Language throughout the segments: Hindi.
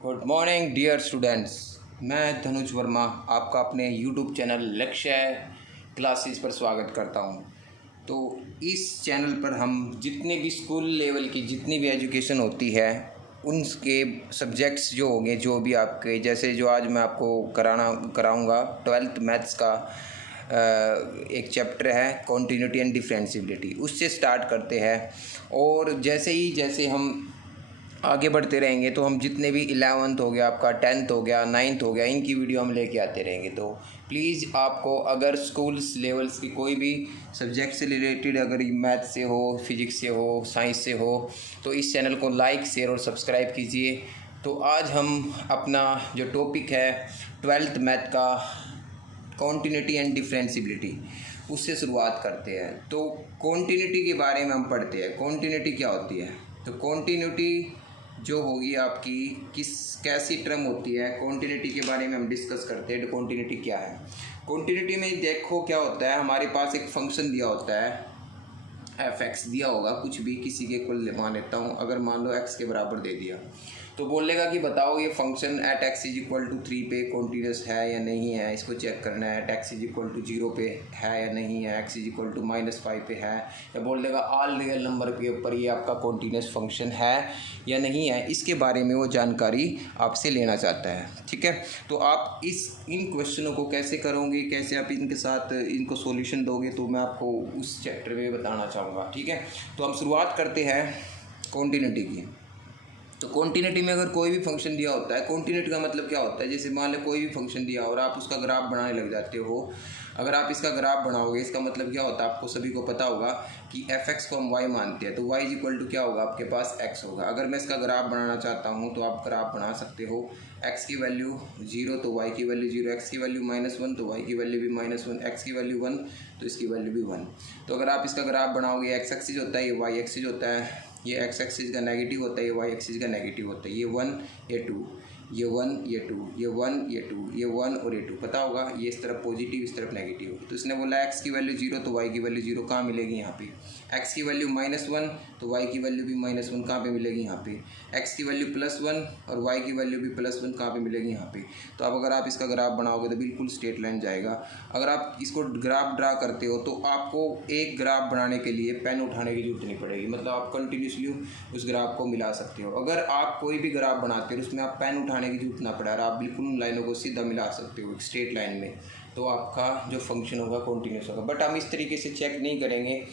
Good morning dear students. मैं धनुष वर्मा आपका अपने यूट्यूब चैनल लक्ष्य क्लासेस पर स्वागत करता हूं। तो इस चैनल पर हम जितने भी स्कूल लेवल की जितनी भी एजुकेशन होती है उनके सब्जेक्ट्स जो होंगे, जो भी आपके जैसे जो आज मैं आपको कराऊंगा 12th मैथ्स का एक चैप्टर है कॉन्टिन्यूटी एंड डिफरेंशिएबिलिटी, उससे स्टार्ट करते हैं। और जैसे हम आगे बढ़ते रहेंगे तो हम जितने भी 11th हो गया, आपका 10th हो गया, 9th हो गया, इनकी वीडियो हम लेके आते रहेंगे। तो प्लीज़ आपको अगर स्कूल्स लेवल्स की कोई भी सब्जेक्ट से रिलेटेड, अगर मैथ से हो, फिजिक्स से हो, साइंस से हो, तो इस चैनल को लाइक, शेयर और सब्सक्राइब कीजिए। तो आज हम अपना जो टॉपिक है 12th मैथ का कॉन्टिन्यूटी एंड डिफरेंशिएबिलिटी, उससे शुरुआत करते हैं। तो कॉन्टिन्यूटी के बारे में हम पढ़ते हैं। कॉन्टिन्यूटी क्या होती है? तो कॉन्टिन्यूटी जो होगी आपकी कैसी टर्म होती है, कॉन्टिन्यूटी के बारे में हम डिस्कस करते हैं। तो कॉन्टिन्यूटी क्या है? कॉन्टिन्यूटी में देखो क्या होता है, हमारे पास एक फंक्शन दिया होता है, f(x) दिया होगा, कुछ भी किसी के कुल मान लेता हूँ। अगर मान लो x के बराबर दे दिया तो बोलेगा कि बताओ ये फंक्शन एट x = 3 पे कॉन्टीन्यूस है या नहीं है, इसको चेक करना है। एट x = 0 पे है या नहीं है, x = -5 पे है, या बोल देगा ऑल रियल नंबर के ऊपर ये आपका कॉन्टीन्यूस फंक्शन है या नहीं है, इसके बारे में वो जानकारी आपसे लेना चाहता है। ठीक है, तो आप इन क्वेश्चनों को कैसे करोगे, कैसे आप इनके साथ इनको सॉल्यूशन दोगे, तो मैं आपको उस चैप्टर में बताना चाहूँगा। ठीक है, तो हम शुरुआत करते हैं कॉन्टिन्यूटी की। तो कॉन्टिन्यूटी में अगर कोई भी फंक्शन दिया होता है, कॉन्टिन्यूटी का मतलब क्या होता है, जैसे मान लो कोई भी फंक्शन दिया और आप उसका ग्राफ बनाने लग जाते हो। अगर आप इसका ग्राफ बनाओगे, इसका मतलब क्या होता है, आपको सभी को पता होगा कि f(x) को हम y मानते हैं, तो y = क्या होगा, आपके पास x होगा। अगर मैं इसका ग्राफ बनाना चाहता हूँ तो आप ग्राफ बना सकते हो। x की वैल्यू 0 तो y की वैल्यू 0, x की वैल्यू -1 तो y की वैल्यू भी -1, x की वैल्यू 1 तो इसकी वैल्यू भी 1। तो अगर आप इसका ग्राफ बनाओगे, x एक्सिस होता है, ये y एक्सिस होता है, ये x एक्सिस का नेगेटिव होता है, ये y एक्सिस का नेगेटिव होता है, ये 1 ये 2, ये 1 ये 2, ये 1 ये 2, ये 1 और ये 2, पता होगा। ये इस तरफ पॉजिटिव, इस तरफ नेगेटिव। तो इसने बोला x की वैल्यू 0 तो y की वैल्यू 0 कहाँ मिलेगी, यहाँ पे। x की वैल्यू -1 तो y की वैल्यू भी -1 कहाँ पे मिलेगी, यहाँ पे। x की वैल्यू +1 और y की वैल्यू भी +1 कहाँ पे मिलेगी, यहाँ पे। तो अब अगर आप इसका ग्राफ बनाओगे तो बिल्कुल स्ट्रेट लाइन जाएगा। अगर आप इसको ग्राफ ड्रा करते हो तो आपको एक ग्राफ बनाने के लिए पेन उठाने की जरूरत नहीं पड़ेगी, मतलब आप कंटिन्यूसली उस ग्राफ को मिला सकते हो। अगर आप कोई भी ग्राफ बनाते हो उसमें आप पेन उठाने की जरूरत ना पड़े, आप बिल्कुल उन लाइनों को सीधा मिला सकते हो एक स्ट्रेट लाइन में, तो आपका जो फंक्शन होगा कॉन्टिन्यूस होगा। बट हम इस तरीके से चेक नहीं करेंगे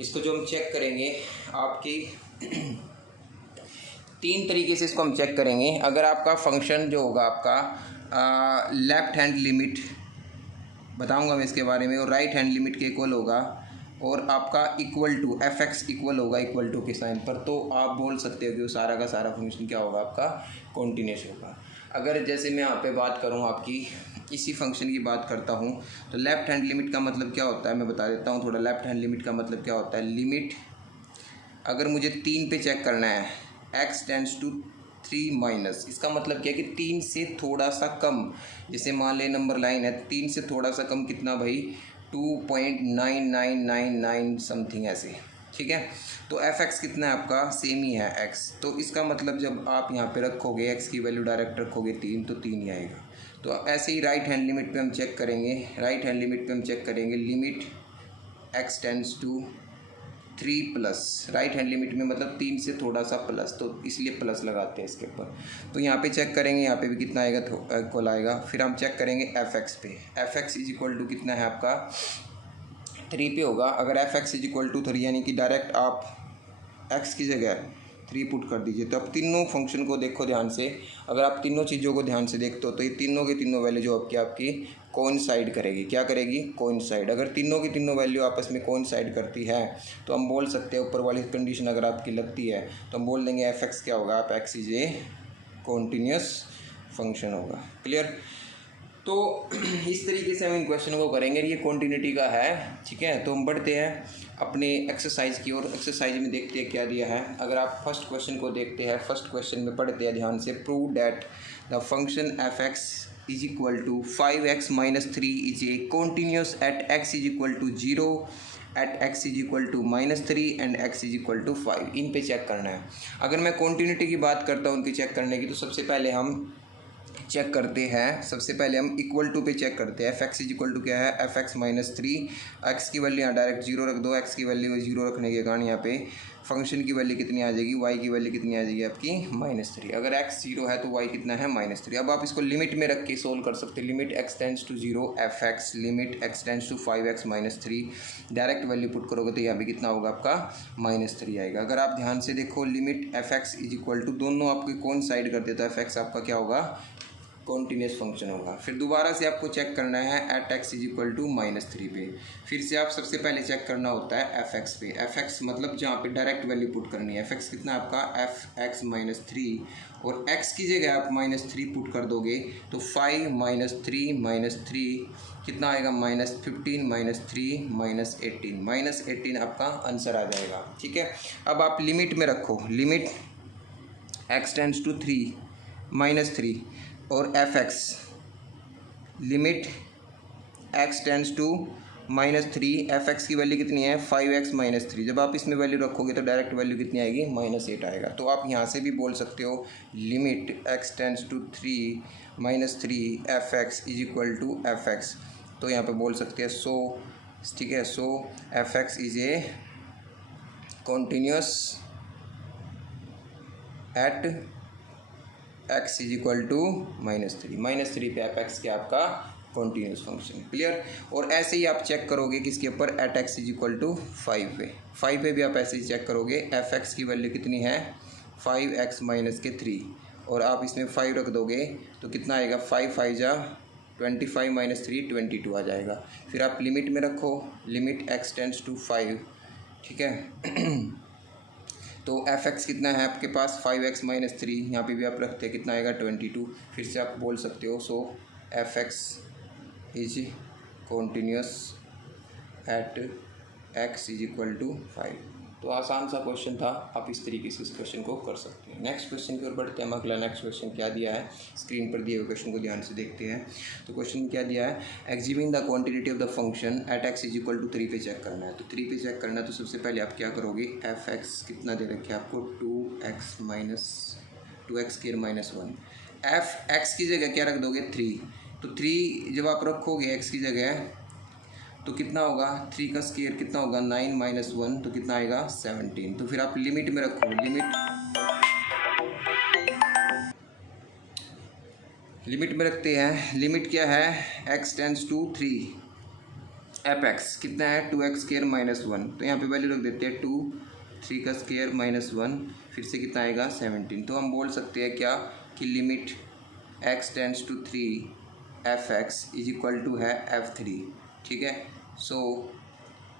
इसको। जो हम चेक करेंगे आपकी 3 तरीके से इसको हम चेक करेंगे। अगर आपका फंक्शन जो होगा आपका लेफ्ट हैंड लिमिट बताऊंगा मैं इसके बारे में, और राइट हैंड लिमिट के इक्वल होगा, और आपका इक्वल टू f(x) इक्वल होगा इक्वल टू के साइन पर, तो आप बोल सकते हो कि वो सारा का सारा फंक्शन क्या होगा, आपका कॉन्टिन्यूस होगा। अगर जैसे मैं यहाँ पे बात करूँ, आपकी इसी फंक्शन की बात करता हूँ, तो लेफ्ट हैंड लिमिट का मतलब क्या होता है मैं बता देता हूँ थोड़ा। लेफ्ट हैंड लिमिट का मतलब क्या होता है, लिमिट अगर मुझे 3 पे चेक करना है, x टेंड्स टू 3 इसका मतलब क्या है कि 3 से थोड़ा सा कम, जैसे मान ले नंबर लाइन है, 3 से थोड़ा सा कम कितना भाई, 2.9999 समथिंग ऐसे। ठीक है, तो f(x) कितना है आपका, सेम ही है x। तो इसका मतलब जब आप यहाँ पे रखोगे x की वैल्यू डायरेक्ट रखोगे 3 तो 3 ही आएगा। तो ऐसे ही राइट हैंड लिमिट पे हम चेक करेंगे। राइट हैंड लिमिट पे हम चेक करेंगे limit x tends to 3+, right hand limit में मतलब 3 से थोड़ा सा प्लस, तो इसलिए प्लस लगाते हैं इसके ऊपर। तो यहाँ पे चेक करेंगे, यहाँ पे भी कितना आएगा, इक्वल आएगा। फिर हम चेक करेंगे f(x) पे। f(x) = कितना है आपका, 3 पे होगा। अगर f(x) = 3 यानी कि डायरेक्ट आप x की जगह 3 पुट कर दीजिए। तो अब तीनों फंक्शन को देखो ध्यान से, अगर आप तीनों चीज़ों को ध्यान से देखते हो तो ये तीनों की तीनों वैल्यू जो आपकी कोइंसाइड करेगी। क्या करेगी, कोइंसाइड। अगर तीनों की तीनों वैल्यू आपस में कोइंसाइड करती है तो हम बोल सकते हैं, ऊपर वाली कंडीशन अगर आपकी लगती है तो हम बोल देंगे f(x) क्या होगा, आप x is a continuous function होगा। क्लियर। तो इस तरीके से हम इन क्वेश्चनों को करेंगे। ये कॉन्टिन्यूटी का है। ठीक है, तो हम बढ़ते हैं अपने एक्सरसाइज की ओर। एक्सरसाइज में देखते हैं क्या दिया है। अगर आप फर्स्ट क्वेश्चन को देखते हैं, फर्स्ट क्वेश्चन में पढ़ते हैं ध्यान से। Prove that the function f(x) = 5x - 3 is a continuous at x = 0 at x is equal to -3 and x is equal to 5, इन पे चेक करना है। अगर मैं कॉन्टीन्यूटी की बात करता हूँ उनकी चेक करने की, तो सबसे पहले हम चेक करते हैं, सबसे पहले हम इक्वल टू पे चेक करते हैं। F x is equal to क्या है, एफ एक्स -3, एक्स की वैल्यू यहाँ डायरेक्ट 0 रख दो, एक्स की वैल्यू 0 रखने के कारण यहाँ पे फंक्शन की वैल्यू कितनी आ जाएगी, वाई की वैल्यू कितनी आ जाएगी आपकी -3। अगर एक्स 0 है तो वाई कितना है -3। अब आप इसको लिमिट में रख के सोल्व कर सकते हैं। Limit x tends to 0 f x, limit x tends to 5x -3, direct value put करोगे तो यहाँ पे कितना होगा आपका -3 आएगा। अगर आप ध्यान से देखो, limit f x is equal to, दोनों आपके कौन साइड कर देता है, एफ एक्स आपका क्या होगा, कॉन्टीन्यूस फंक्शन होगा। फिर दोबारा से आपको चेक करना है at x is equal to -3 पे। फिर से आप सबसे पहले चेक करना होता है एफ एक्स पे। एफ एक्स मतलब जहाँ पे डायरेक्ट वैल्यू पुट करनी है। एफ एक्स कितना है आपका, एफ एक्स -3, और एक्स की जगह आप -3 पुट कर दोगे तो 5 -3 कितना आएगा, -15 -3 -18 आपका आंसर आ जाएगा। ठीक है, अब आप लिमिट में रखो, लिमिट एक्स टेंस टू 3 -3 और f x, limit x tends to -3, f x की वैल्यू कितनी है 5x -3। जब आप इसमें वैल्यू रखोगे तो डायरेक्ट वैल्यू कितनी आएगी, -8 आएगा। तो आप यहाँ से भी बोल सकते हो limit x tends to 3 -3 f x is equal to f x. तो यहाँ पे बोल सकते हैं सो, ठीक है, so f x is a continuous at x is equal to -3 पे एफ एक्स क्या आपका कॉन्टीन्यूस फंक्शन। क्लियर। और ऐसे ही आप चेक करोगे किसके ऊपर, at x is equal to 5 पे। 5 पे भी आप ऐसे ही चेक करोगे, एफ एक्स की वैल्यू कितनी है 5x -3, और आप इसमें 5 रख दोगे तो कितना आएगा, 5 5 जा 25 -3 22 आ जाएगा। फिर आप लिमिट में रखो, लिमिट एक्स टेंस टू 5, ठीक है। तो एफ एक्स कितना है आपके पास 5x -3, यहाँ पे भी आप रखते हैं कितना आएगा 22। फिर से आप बोल सकते हो so f x is continuous at x is equal to 5। तो आसान सा क्वेश्चन था, आप इस तरीके से इस क्वेश्चन को कर सकते हैं। नेक्स्ट क्वेश्चन की ओर बढ़ते हैं हम। अगला नेक्स्ट क्वेश्चन क्या दिया है, स्क्रीन पर दिए हुए क्वेश्चन को ध्यान से देखते हैं। तो क्वेश्चन क्या दिया है, examining the quantity of the function at x is equal to 3 पे चेक करना है। तो 3 पे चेक करना है तो सबसे पहले आप क्या करोगे, एफ एक्स कितना दे रखे आपको 2x स्क्वायर -1, एफ एक्स की जगह क्या रख दोगे 3। तो 3 जब आप रखोगे एक्स की जगह तो कितना होगा, 3 का स्क्वायर कितना होगा 9 -1, तो कितना आएगा 17। तो फिर आप लिमिट में रखो, लिमिट में रखते हैं। लिमिट क्या है, x tends to 3 f x कितना है 2x स्क्वायर -1, तो यहाँ पे वैल्यू रख देते हैं 2, 3 का स्क्वायर -1, फिर से कितना आएगा 17। तो हम बोल सकते हैं क्या कि limit x tends to 3 f x is equal to है f3। ठीक है, so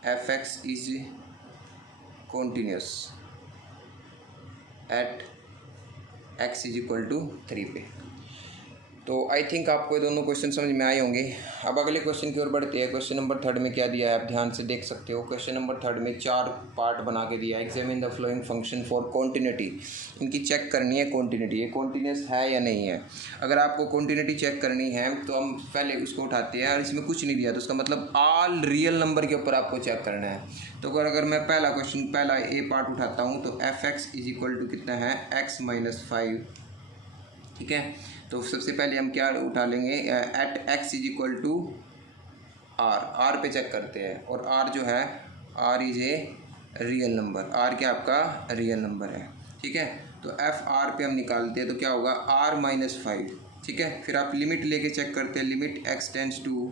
f x is continuous at x is equal to 3 पे। तो आई थिंक आपको ये दोनों क्वेश्चन समझ में आए होंगे। अब अगले क्वेश्चन की ओर बढ़ते हैं। क्वेश्चन नंबर 3 में क्या दिया है आप ध्यान से देख सकते हो। क्वेश्चन नंबर 3 में 4 पार्ट बना के दिया है। Examine the flowing function for continuity, इनकी चेक करनी है कॉन्टिन्यूटी, ये कॉन्टिन्यूस है या नहीं है। अगर आपको कॉन्टिन्यूटी चेक करनी है तो हम पहले उसको उठाते हैं, और इसमें कुछ नहीं दिया तो उसका मतलब ऑल रियल नंबर के ऊपर आपको चेक करना है। तो अगर मैं पहला ए पार्ट उठाता हूँ तो f x is equal to कितना है x -5। ठीक है, तो सबसे पहले हम क्या उठा लेंगे, at x is equal to r पे चेक करते हैं। और आर जो है r is a real number, r क्या आपका रियल नंबर है। ठीक है, तो एफ आर पे हम निकालते हैं तो क्या होगा r -5। ठीक है, फिर आप लिमिट लेके चेक करते हैं, limit x tends to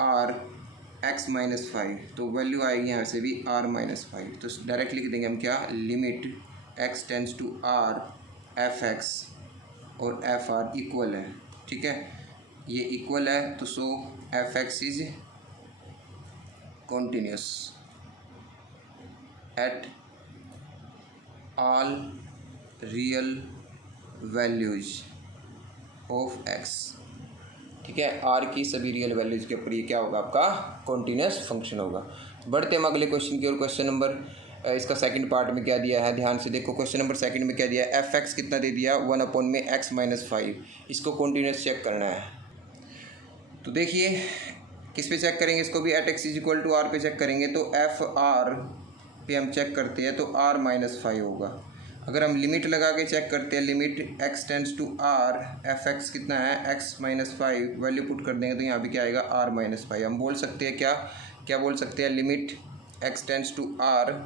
r x -5, तो वैल्यू आएगी यहाँ से भी r -5। तो डायरेक्ट लिख देंगे हम क्या, limit x tends to r f x और एफ आर इक्वल है। ठीक है, ये इक्वल है तो so f x is continuous at all real values of x. ठीक है, आर की सभी रियल वैल्यूज के ऊपर ये क्या होगा आपका कॉन्टीन्यूस फंक्शन होगा। बढ़ते हम अगले क्वेश्चन की ओर। क्वेश्चन नंबर इसका सेकंड पार्ट में क्या दिया है ध्यान से देखो। क्वेश्चन नंबर 2 में क्या दिया है, एफ एक्स कितना दे दिया 1 में x -5, इसको कॉन्टीन्यूस चेक करना है। तो देखिए किस पे चेक करेंगे इसको भी, at x is equal to r पे चेक करेंगे। तो एफ आर पे हम चेक करते हैं तो आर माइनस 5 होगा। अगर हम लिमिट लगा के चेक करते हैं, limit x tends to r, f x कितना है एक्स माइनस 5, वैल्यू पुट कर देंगे तो यहाँ पे क्या आएगा आर माइनस 5। हम बोल सकते हैं क्या क्या बोल सकते हैं, limit x tends to r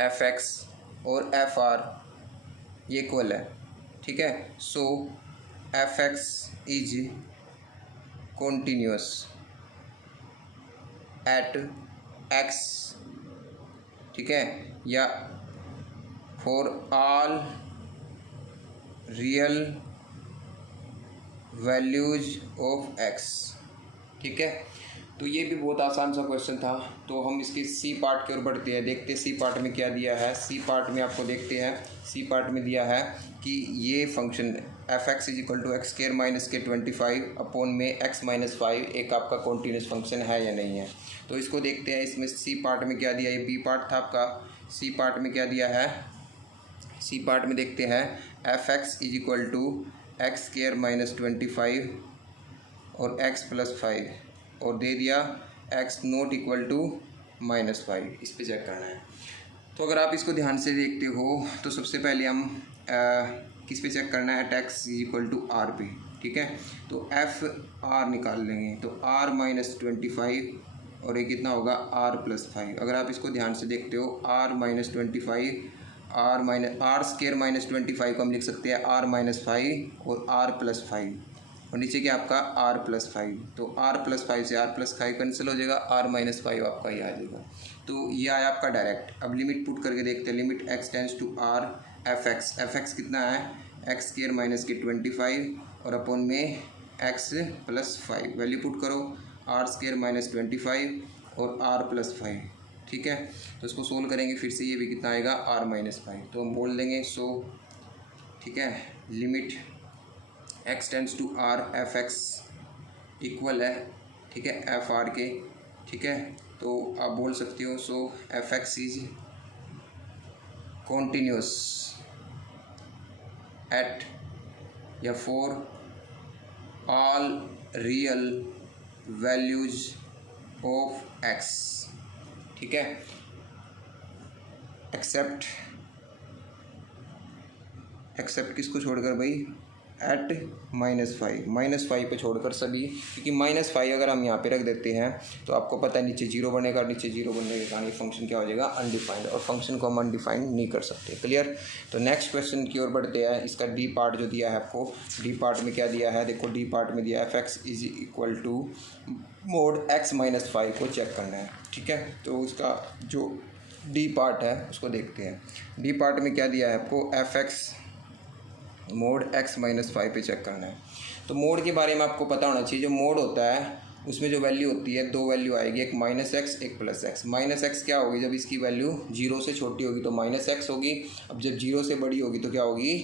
f x और एफ आर ये इक्वल है, ठीक है। So f x is continuous at x, ठीक है, या for all real values of x, ठीक है। तो ये भी बहुत आसान सा क्वेश्चन था। तो हम इसके सी पार्ट की ओर बढ़ते हैं, देखते हैं सी पार्ट में क्या दिया है। सी पार्ट में आपको देखते हैं, सी पार्ट में दिया है कि ये function f x is equal to x square minus के 25 अपॉन में एक्स माइनस 5 एक आपका कॉन्टीन्यूस फंक्शन है या नहीं है। तो इसको देखते हैं, इसमें सी पार्ट में क्या दिया, ये बी पार्ट था आपका। सी पार्ट में क्या दिया है, सी पार्ट में देखते हैं f x is equal to x square minus 25 और एक्स प्लस 5 और दे दिया x not equal to minus 5। इस पे चेक करना है। तो अगर आप इसको ध्यान से देखते हो तो सबसे पहले हम किस पे चेक करना है, at x is equal to r पे, ठीक है। तो एफ आर निकाल लेंगे तो आर माइनस 25 और ये कितना होगा आर प्लस 5। अगर आप इसको ध्यान से देखते हो r minus 25 r minus r square minus 25 को हम लिख सकते हैं आर माइनस 5 और आर प्लस 5 और नीचे क्या आपका आर प्लस 5। तो आर प्लस 5 से आर प्लस 5 कैंसिल हो जाएगा, आर माइनस 5 आपका ये आ जाएगा। तो ये आया आपका डायरेक्ट। अब लिमिट पुट करके देखते हैं, limit x tends to r f x कितना है एक्स स्क्वायर माइनस के 25 और अपॉन में एक्स प्लस 5, वैल्यू पुट करो आर स्क्वायर माइनस 25 और आर प्लस 5, ठीक है। तो इसको सोल्व करेंगे फिर से, ये भी कितना आएगा आर माइनस 5। तो हम बोल देंगे सो, ठीक है, limit x tends to r f x equal है, ठीक है, एफ आर के, ठीक है। तो आप बोल सकते हो so f x is continuous at या for all real values of x, ठीक है, एक्सेप्ट किसको छोड़कर भाई, एट -5 पे छोड़कर सभी, क्योंकि -5 अगर हम यहाँ पे रख देते हैं तो आपको पता है नीचे 0 बनेगा, नीचे 0 बनने के कारण ये फंक्शन क्या हो जाएगा अनडिफाइंड, और फंक्शन को हम अनडिफाइंड नहीं कर सकते। क्लियर। तो नेक्स्ट क्वेश्चन की ओर बढ़ते हैं। इसका डी पार्ट जो दिया है आपको, डी पार्ट में क्या दिया है, देखो डी पार्ट में दिया है f x is equal to mod x minus 5 को चेक करना है, ठीक है। तो उसका जो डी पार्ट है उसको देखते हैं। डी पार्ट में क्या दिया है आपको, F x mode x minus 5 पे चेक करना है। तो मोड के बारे में आपको पता होना चाहिए, जो मोड होता है उसमें जो वैल्यू होती है, दो वैल्यू आएगी, एक माइनस एक्स एक प्लस एक्स। माइनस एक्स क्या होगी, जब इसकी वैल्यू 0 से छोटी होगी तो माइनस एक्स होगी, अब जब 0 से बड़ी होगी तो क्या होगी,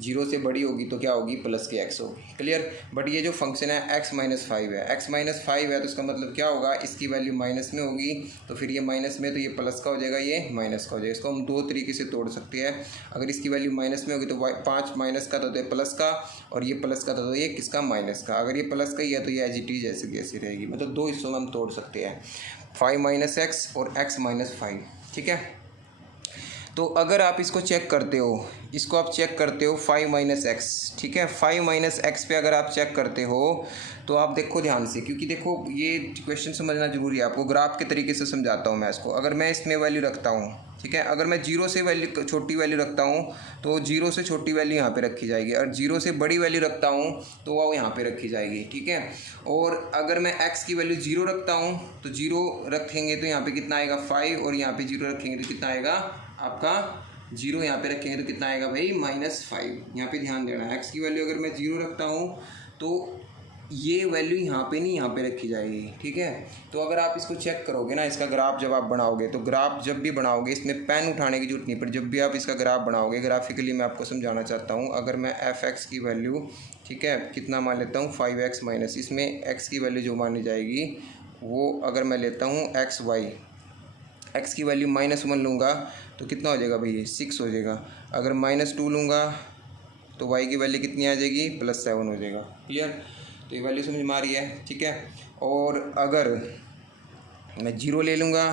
0 से बड़ी होगी तो क्या होगी, प्लस के एक्स होगी। क्लियर। बट ये जो फंक्शन है एक्स माइनस 5 है, एक्स माइनस 5 है तो इसका मतलब क्या होगा, इसकी वैल्यू माइनस में होगी तो फिर ये माइनस में, तो ये प्लस का हो जाएगा, ये माइनस का हो जाएगा। इसको हम दो तरीके से तोड़ सकते हैं। अगर इसकी वैल्यू माइनस में होगी तो 5 माइनस का तो ये प्लस का, और ये प्लस का तो ये किसका, माइनस का। अगर ये प्लस का ही है तो ये एज इट इज ऐसे की ऐसी रहेगी। मतलब दो हिस्सों में हम तोड़ सकते हैं, 5 माइनस एक्स और एक्स माइनस 5, ठीक है। तो अगर आप इसको चेक करते हो, इसको आप चेक करते हो 5 माइनस एक्स, ठीक है, 5 माइनस एक्स पे अगर आप चेक करते हो तो आप देखो ध्यान से, क्योंकि देखो ये क्वेश्चन समझना जरूरी है। आपको ग्राफ के तरीके से समझाता हूँ मैं इसको। अगर मैं इसमें वैल्यू रखता हूँ, ठीक है, अगर मैं 0 से वैल्यू छोटी वैल्यू रखता हूँ तो 0 से छोटी वैल्यू यहाँ पे रखी जाएगी, और 0 से बड़ी वैल्यू रखता हूँ तो वो यहाँ पे रखी जाएगी, ठीक है। और अगर मैं x की वैल्यू 0 रखता हूँ तो 0 रखेंगे तो यहाँ पे कितना आएगा 5, और यहाँ पे 0 रखेंगे तो कितना आएगा आपका 0, यहाँ पे रखेंगे तो कितना आएगा भाई -5। यहाँ पे ध्यान देना है, x की वैल्यू अगर मैं 0 रखता हूँ तो ये वैल्यू यहाँ पे नहीं, यहाँ पे रखी जाएगी, ठीक है। तो अगर आप इसको चेक करोगे ना, इसका ग्राफ जब आप बनाओगे, तो ग्राफ जब भी बनाओगे इसमें पेन उठाने की जरूरत नहीं पड़ती। जब भी आप इसका ग्राफ बनाओगे, ग्राफिकली मैं आपको समझाना चाहता हूँ। अगर मैं एफ एक्स की वैल्यू, ठीक है, कितना मान लेता हूँ 5x माइनस, इसमें x की वैल्यू जो मानी जाएगी वो अगर मैं लेता हूँ x की वैल्यू -1 लूँगा तो कितना हो जाएगा भैया 6 हो जाएगा। अगर -2 लूँगा तो y की वैल्यू कितनी आ जाएगी, +7 हो जाएगा। क्लियर। तो ये वैल्यू समझ में आ रही है, ठीक है। और अगर मैं 0 ले लूँगा,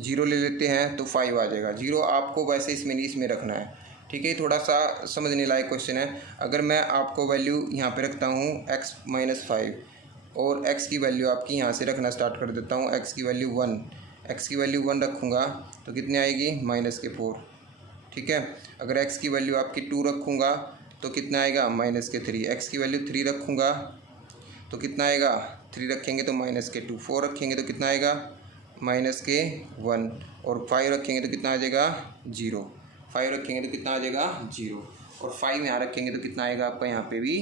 0 ले लेते हैं तो 5 आ जाएगा। 0 आपको वैसे इसमें रखना है, ठीक है। थोड़ा सा समझने लायक क्वेश्चन है। अगर मैं आपको वैल्यू यहाँ पे रखता हूँ x - 5 और x की वैल्यू आपकी यहाँ से रखना स्टार्ट कर देता हूँ, x की वैल्यू 1, x की वैल्यू 1 रखूँगा तो कितनी आएगी -4, ठीक है। अगर x की वैल्यू आपकी 2 रखूँगा तो कितना आएगा -3, x की वैल्यू 3 रखूँगा तो कितना आएगा, 3 रखेंगे तो -2, 4 रखेंगे तो कितना आएगा -1 और 5 रखेंगे तो कितना आ जाएगा 0, 5 रखेंगे तो कितना आ जाएगा 0 और 5 यहाँ रखेंगे तो कितना आएगा आपका यहाँ पे भी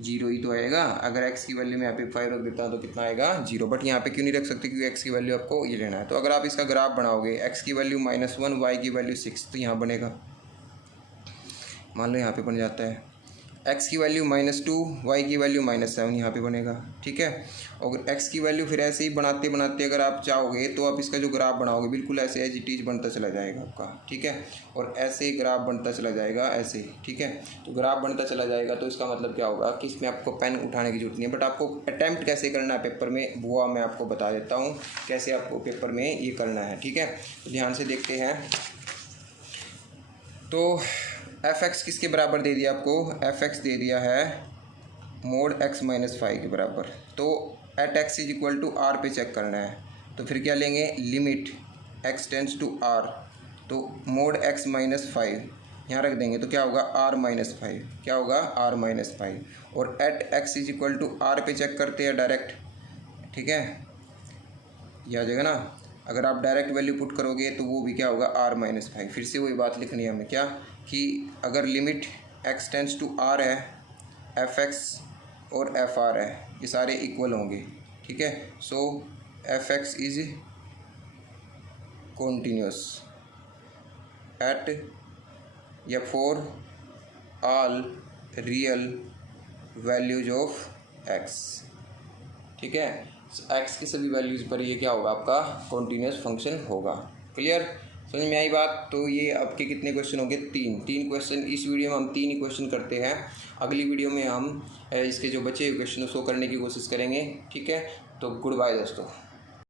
0 ही तो आएगा। अगर x की वैल्यू में यहाँ पे 5 रख देता हूँ तो कितना आएगा 0, बट यहाँ पे क्यों नहीं रख सकते, क्योंकि x की वैल्यू आपको ये लेना है। तो अगर आप इसका ग्राफ बनाओगे, x की वैल्यू -1, y की वैल्यू 6, तो यहाँ बनेगा, मान लो यहाँ पे बन जाता है x की वैल्यू -2, y की वैल्यू -7, यहाँ पे बनेगा, ठीक है। और x की वैल्यू फिर ऐसे ही बनाते बनाते अगर आप चाहोगे तो आप इसका जो ग्राफ बनाओगे बिल्कुल ऐसे एज इट इज बनता चला जाएगा आपका, ठीक है। और ऐसे ही ग्राफ बनता चला जाएगा ऐसे ही, ठीक है। तो ग्राफ बनता चला जाएगा तो इसका मतलब क्या होगा कि इसमें आपको पेन उठाने की जरूरत नहीं है, बट आपको अटैम्प्ट कैसे करना है पेपर में वो मैं आपको बता देता हूँ, कैसे आपको पेपर में ये करना है, ठीक है। तो ध्यान से देखते हैं। तो f(x) किसके बराबर दे दिया आपको, f(x) दे दिया है mod x - 5 के बराबर। तो एट x = r पे चेक करना है, तो फिर क्या लेंगे, limit x tends to r, तो mod x - 5 यहाँ रख देंगे तो क्या होगा r - 5, क्या होगा r - 5। और एट x = r पे चेक करते हैं डायरेक्ट, ठीक है, ये आ जाएगा ना। अगर आप डायरेक्ट वैल्यू पुट करोगे तो वो भी क्या होगा r - 5। फिर से वही बात लिखनी है हमें, क्या कि अगर limit x tends to r है, f(x) और f(r) है, ये सारे इक्वल होंगे, ठीक है। सो f(x) इज कॉन्टीन्यूस एट या for all real values of x, ठीक है। x की सभी वैल्यूज़ पर ये क्या होगा आपका कॉन्टीन्यूस फंक्शन होगा। क्लियर, समझ में आई बात। तो ये आपके कितने क्वेश्चन हो गए, 3 क्वेश्चन। इस वीडियो में हम 3 ही क्वेश्चन करते हैं, अगली वीडियो में हम इसके जो बचे हुए क्वेश्चन उसको करने की कोशिश करेंगे, ठीक है। तो गुड बाय दोस्तों।